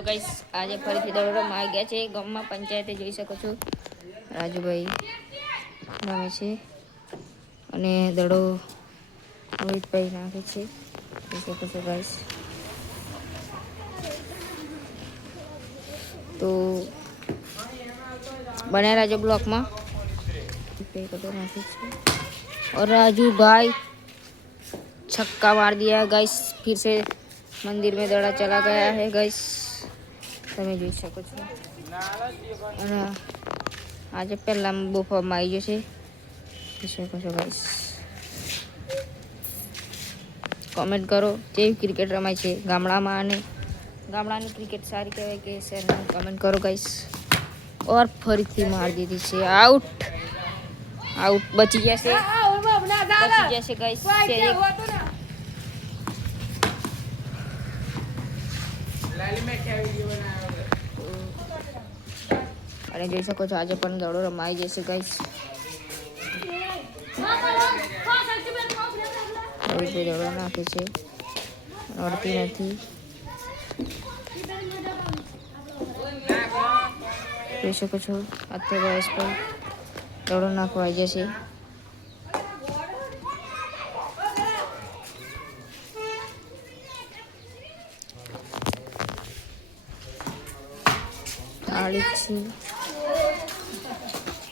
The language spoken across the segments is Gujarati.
તો ગાઈસ આજે ફરીથી દડો રમવા આવી ગયા છે ગામમાં પંચાયતે જોઈ શકો છો રાજુભાઈ રમે છે અને દડો રોહિતભાઈ નાખે છે જોઈ શકો છો ગાઈસ तो बने रहो ब्लॉक में और राजू भाई छक्का मार दिया गाइस फिर से मंदिर में दड़ा चला गया है गाइस તમે જોઈ શકો છો અને આજે પહેલા બફામાં આવી જશે જોઈ શકો છો ગાઈસ કોમેન્ટ કરો કેવી ક્રિકેટ રમાય છે ગામડામાં અને ગામડાની ક્રિકેટ સારી કહેવાય કે શહેરની કમેન્ટ કરો ગાઈસ और ફરીથી માર દીધી છે આઉટ આઉટ બચી જશે ગાઈસ અને જોઈ શકો છો આજે પણ દડો રમાઈ જશે ગાઈસ દડો નાખે છે અડતી નથી જોઈ શકો છો અત્યારે ગાઈસ પર દડો નાખવા જશે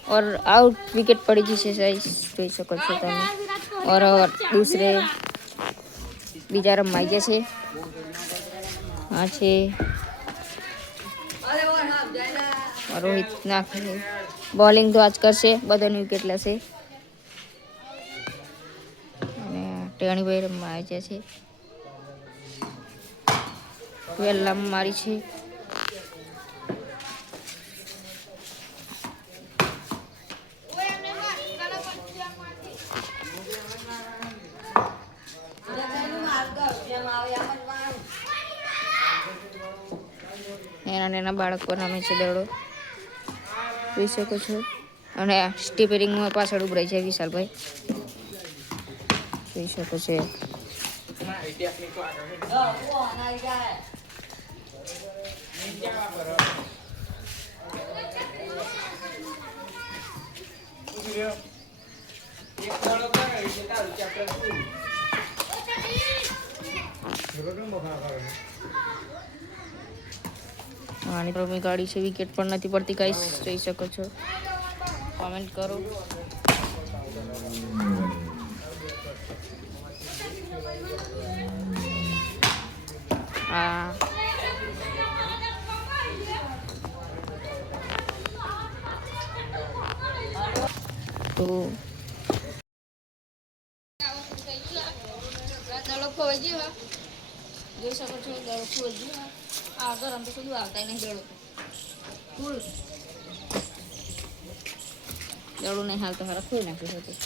और आउट विकेट पड़ी जैसे गाइस જોઈ શકો છો તમે और दूसरे બીજા રમાઈ જશે આ છે રોહિત નાખે બોલિંગ તો આજ કરશે બધાની વિકેટ લેશે અને ટેણીભાઈ રમવા આવી જશે પહેલા મારી છે નાના બાળકો રમે છે દડો જોઈ શકો છો અને સ્ટીપરિંગમાં પાછળ ઉભરાય છે વિશાલભાઈ જોઈ શકો છો આની પ્રમી ગાડી છે વિકેટ પણ નથી પડતી ગાઈસ જોઈ શકો છો કમેન્ટ કરો હા તો દડો ખોવાઈ ગયો જોઈ શકો છો દડો ખોવાઈ ગયો આગળ આમ તો શું આવતા નહીં દડો ફૂલ દડો નહીં હાલ તો હારા ખોઈ નાખ્યું હતું